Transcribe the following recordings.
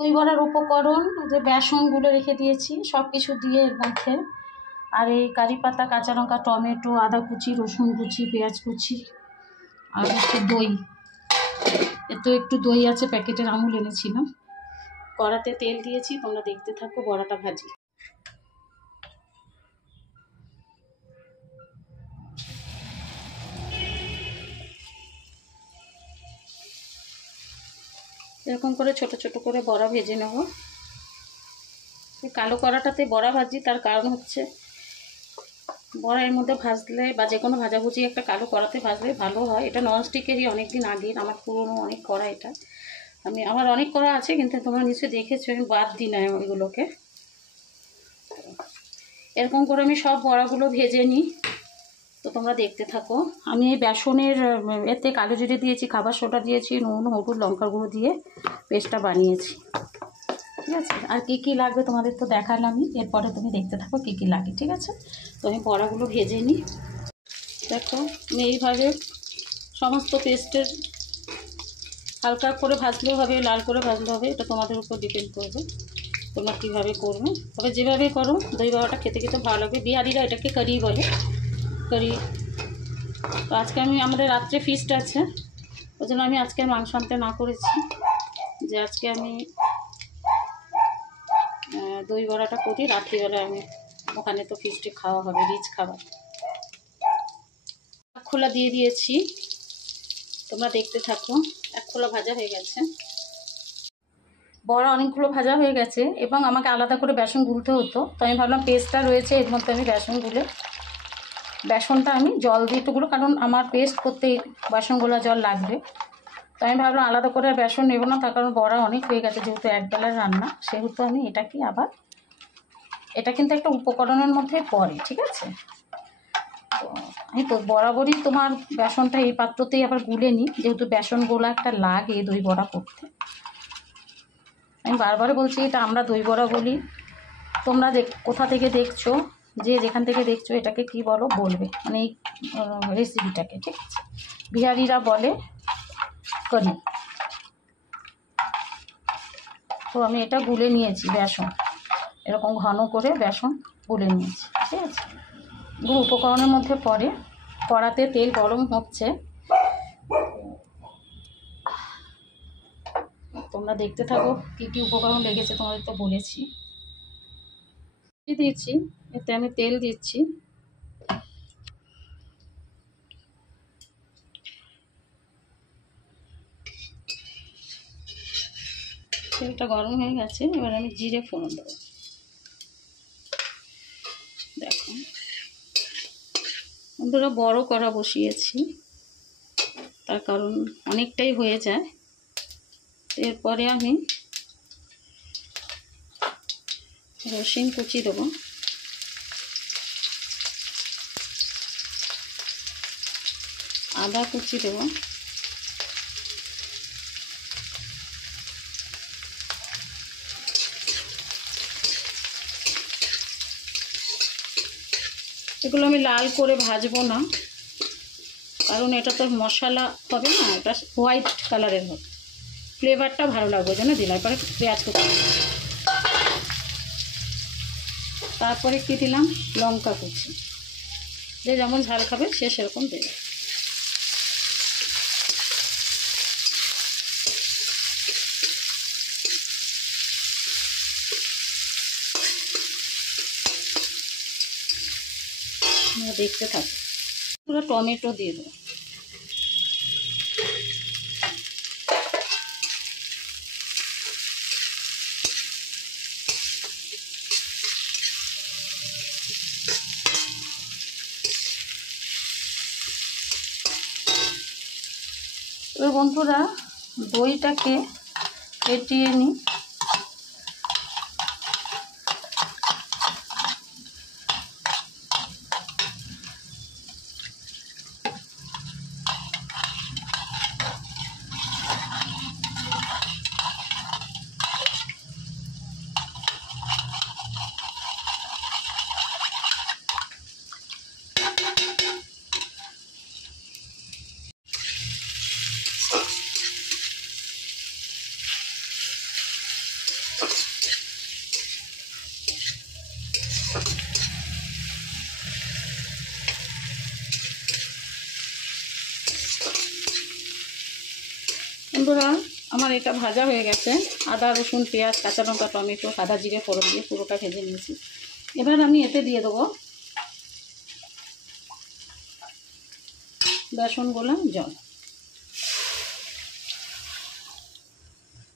দই বড়ার উপকরণ যে বেসনগুলো রেখে দিয়েছি সব কিছু দিয়ে এর মধ্যে, আর এই কারি পাতা, কাঁচা লঙ্কা, টমেটো, আদা কুচি, রসুন কুচি, পেঁয়াজ কুচি, আর হচ্ছে দই। এতো একটু দই আছে, প্যাকেটের আমুল এনেছিলাম। কড়াতে তেল দিয়েছি, তোমরা দেখতে থাকো বড়াটা ভাজি। এরকম করে ছোট ছোট করে বড়া ভেজে নেব। কালো কড়াটাতে বড়া ভাজি, তার কারণ হচ্ছে বড়া এর মধ্যে ভাজলে বা যে কোনো ভাজাভুজি একটা কালো কড়াতে ভাজলে ভালো হয়। এটা ননস্টিকেরই, অনেকদিন আগের, আমার পুরনো অনেক কড়া এটা। আমার অনেক কড়া আছে, কিন্তু তোমরা নিশ্চয়ই দেখেছো আমি বাদ দিই না ওইগুলোকে। এরকম করে আমি সব বড়াগুলো ভেজে নিই, তো তোমরা দেখতে থাকো। আমি এই বেসনের এতে কালো জিরে দিয়েছি, খাবার সোডা দিয়েছি, নুন, হলুদ, লঙ্কার গুঁড়ো দিয়ে পেস্টটা বানিয়েছি। ঠিক আছে, আর কী কী লাগবে তোমাদের তো দেখালামই, এরপরে তুমি দেখতে থাকো কী কী লাগে। ঠিক আছে, তো আমি বড়াগুলো ভেজে নিই। দেখো আমি এইভাবে সমস্ত পেস্টের হালকা করে ভাজলেও হবে, লাল করে ভাজলেও হবে, এটা তোমাদের উপর ডিপেন্ড করবে তোমরা কীভাবে করবে। তবে যেভাবে করো দই বড়াটা খেতে খেতে ভালো লাগবে। বিহারিরা এটাকে কারি বলে, কারি। তো আজকে আমাদের রাত্রে ফিস্ট আছে, ওই জন্য আমি আজকে মাংস আনতে না করেছি, যে আজকে আমি দই বড়াটা করি রাত্রিবেলা। আমি ওখানে তো ফিস্টে খাওয়া হবে, রিচ খাবার। এক খোলা দিয়ে দিয়েছি, তোমরা দেখতে থাকো। এক খোলা ভাজা হয়ে গেছে, বড়া অনেকগুলো ভাজা হয়ে গেছে, এবং আমাকে আলাদা করে বেসন গুলতে হতো। তো আমি ভাবলাম পেস্টটা রয়েছে এর মধ্যে, আমি বেসন গুলে বেসনটা আমি জল দিয়ে একটুগুলো, কারণ আমার পেস্ট করতে বেসন গোলা জল লাগবে। তো আমি ভাবলাম আলাদা করে বেসন নেব না, তার কারণ বড়া অনেক হয়ে গেছে, যেহেতু একবেলার রান্না, সেহেতু আমি এটাকে আবার, এটা কিন্তু একটা উপকরণের মধ্যে পড়ে। ঠিক আছে, তো আমি তো বরাবরই তোমার বেসনটা এই পাত্রতেই আবার গুলে নিই, যেহেতু বেসন গোলা একটা লাগে দই বড়া করতে। আমি বারবার বলছি এটা আমরা দই বড়া বলি, তোমরা কোথা থেকে দেখছো, যে যেখান থেকে দেখছো এটাকে কি বলো বলবে, মানে এই রেসিপিটাকে। ঠিক আছে, বিহারিরা বলে করি। তো আমি এটা গুলে নিয়েছি, বেসন এরকম ঘন করে বেসন গুলে নিয়েছি। ঠিক আছে, এগুলো উপকরণের মধ্যে পড়ে। কড়াতে তেল গরম হচ্ছে, তোমরা দেখতে থাকো কী কী উপকরণ লেগেছে, তোমাদের তো বলেছি। দিয়েছি, এতে আমি তেল দিচ্ছি। তেলটা গরম হয়ে গেছে, এবার আমি জিরে ফোড়ন দেবো। দেখো বন্ধুরা, বড় কড়া বসিয়েছি, তার কারণ অনেকটাই হয়ে যায়। এরপরে আমি রসুন কুচি দেবো, আদা কুচি দেবো, এগুলো আমি লাল করে ভাজবো না, কারণ এটা তো মশলা হবে না, এটা হোয়াইট কালারের হবে, ফ্লেভারটা ভালো লাগবে ওই জন্য দিলাম। পরে পেঁয়াজ কুচি, তারপরে কি দিলাম, লঙ্কা কুচি। যে যেমন ঝাল খাবে সে সেরকম দেবে। দেখতে থাকো, পুরো টমেটো দিয়ে দেবো। এবার বন্ধুরা দইটাকে ফেটিয়ে নিই। বন্ধুরা আমার এটা ভাজা হয়ে গেছে, আদা রসুন পেঁয়াজ কাঁচা লঙ্কা টমেটো সাদা জিরে ফোড়ন দিয়ে পুরোটা ভেজে নিয়েছি। এবার আমি এতে দিয়ে দেবো বেসন গোলা জল,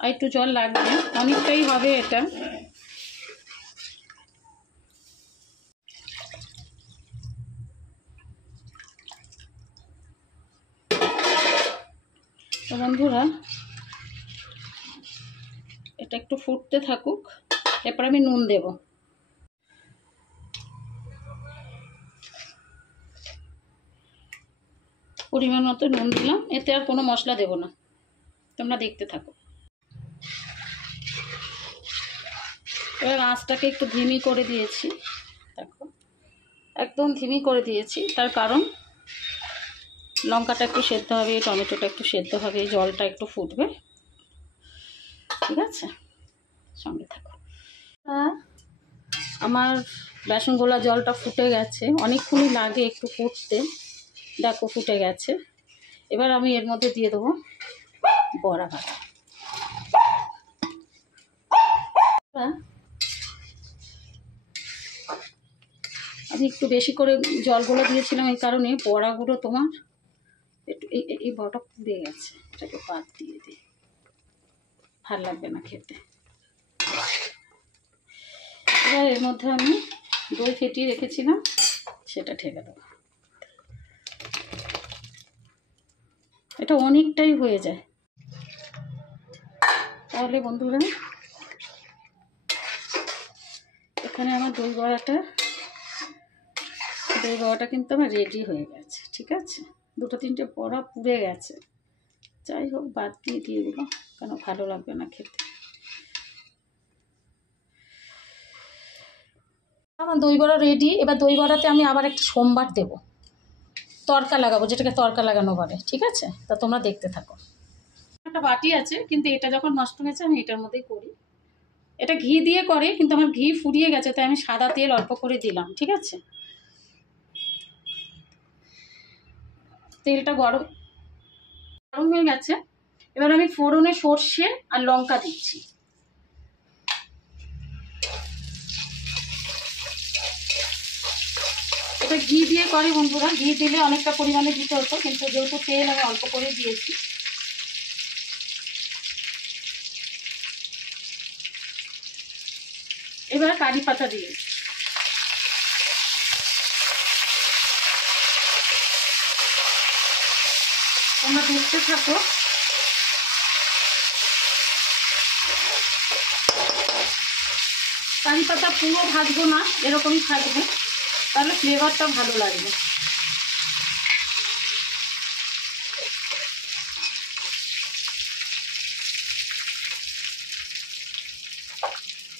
আর একটু জল লাগবে, অনেকটাই হবে এটা। তো বন্ধুরা এটা একটু ফুটতে থাকুক, এরপর আমি নুন দেব। পরিমাণ মতো নুন দিলাম, এতে আর কোনো মশলা দেব না, তোমরা দেখতে থাকো। এবার আঁচটাকে একটু ধিমি করে দিয়েছি, দেখো একদম ধিমি করে দিয়েছি, তার কারণ লঙ্কাটা একটু সেদ্ধ হবে, টমেটোটা একটু সেদ্ধ হবে, জলটা একটু ফুটবে, ঠিক আছে, সঙ্গে থাকো। আমার বেসন গোলা জলটা ফুটে গেছে, অনেকক্ষণই লাগে একটু ফুটতে, দেখো ফুটে গেছে। এবার আমি এর মধ্যে দিয়ে দেবো বড়া ভাজা। আমি একটু বেশি করে জলগুলো দিয়েছিলাম, এই কারণে বড়াগুলো তোমার একটু এই বড়াটা পুড়ে গেছে, এটাকে বাদ দিয়ে দিই, ভাল লাগবে না খেতে। এবার এর মধ্যে আমি দই ফেটিয়ে রেখেছিলাম, সেটা ঢেলে দেবো। এটা অনেকটাই হয়ে যায়। তাহলে বন্ধুরা এখানে আমার দই বড়াটা কিন্তু আমার রেডি হয়ে গেছে, ঠিক আছে। দুটো তিনটে বড়া পুড়ে গেছে, যাই হোক বাদ দিয়ে দিলাম, কেন ভালো লাগবে না খেতে। আমার দই বড়া রেডি। এবার দই বড়াতে আমি আবার একটা সোমবার দেবো, তড়কা লাগাবো, যেটাকে তড়কা লাগানো বলে, ঠিক আছে। তা তোমরা দেখতে থাকো। একটা বাটি আছে, কিন্তু এটা যখন নষ্ট হয়েছে আমি এটার মধ্যেই করি। এটা ঘি দিয়ে করে, কিন্তু আমার ঘি ফুরিয়ে গেছে, তাই আমি সাদা তেল অল্প করে দিলাম, ঠিক আছে। তেলটা গরম হয়ে গেছে। এবার আমি ফোড়নে সর্ষে আর লঙ্কা দিচ্ছি। এটা ঘি দিয়ে করে বন্ধুরা, ঘি দিলে অনেকটা পরিমাণে দিতে হতো, কিন্তু যেহেতু তেল আমি অল্প করে দিয়েছি। এবার কারি পাতা দিয়ে তোমরা দেখতে থাকো। কারি পাতা পুরো ভাজবো না, এরকমই থাকবে, তাহলে ফ্লেভারটা ভালো লাগবে।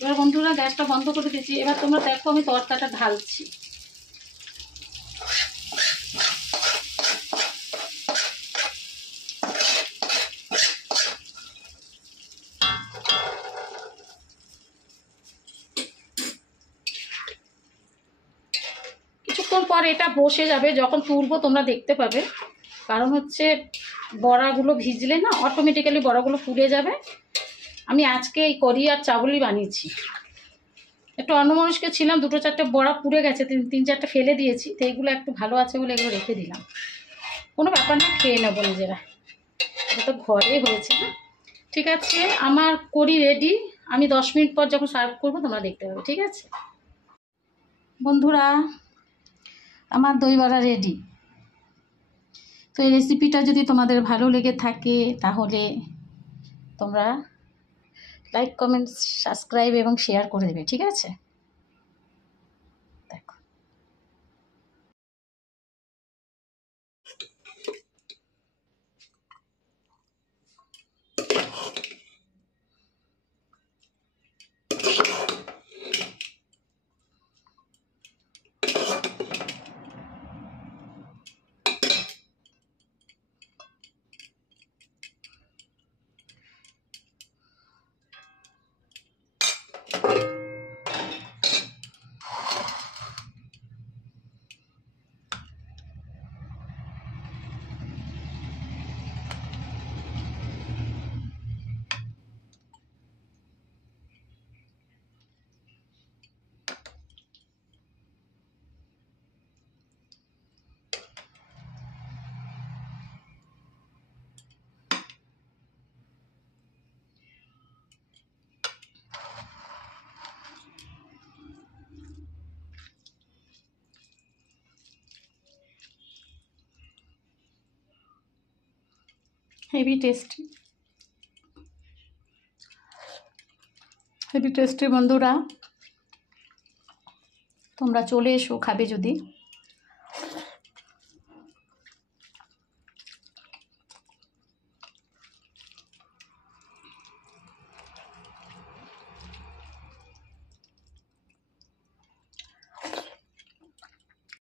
এবার বন্ধুরা গ্যাসটা বন্ধ করে দিয়েছি। এবার তোমরা দেখো আমি তরকাটা ঢালছি। কিছুক্ষণ পর এটা বসে যাবে, যখন তুলবো তোমরা দেখতে পাবে। কারণ হচ্ছে বড়াগুলো ভিজলে না অটোমেটিক্যালি বড়াগুলো ফুলে যাবে। আমি আজকে এই কড়ি আর চাবলই বানিয়েছি। একটু অন্যমনস্ক ছিলাম, দুটো চারটে বড়া পুড়ে গেছে, তিন চারটে ফেলে দিয়েছি, তো এইগুলো একটু ভালো আছে বলে এগুলো রেখে দিলাম। কোনো ব্যাপার না, খেয়ে নেবো নিজেরা, এটা তো ঘরে হয়েছে না। ঠিক আছে, আমার কড়ি রেডি। আমি 10 মিনিট পর যখন সার্ভ করবো তোমরা দেখতে পাবে, ঠিক আছে বন্ধুরা। আমার দই বড়া রেডি। তো এই রেসিপিটা যদি তোমাদের ভালো লেগে থাকে তাহলে তোমরা লাইক কমেন্ট সাবস্ক্রাইব এবং শেয়ার করে দেবে, ঠিক আছে। দেখো হেভি টেস্টি বন্ধুরা, তোমরা চলে এসো খাবে যদি।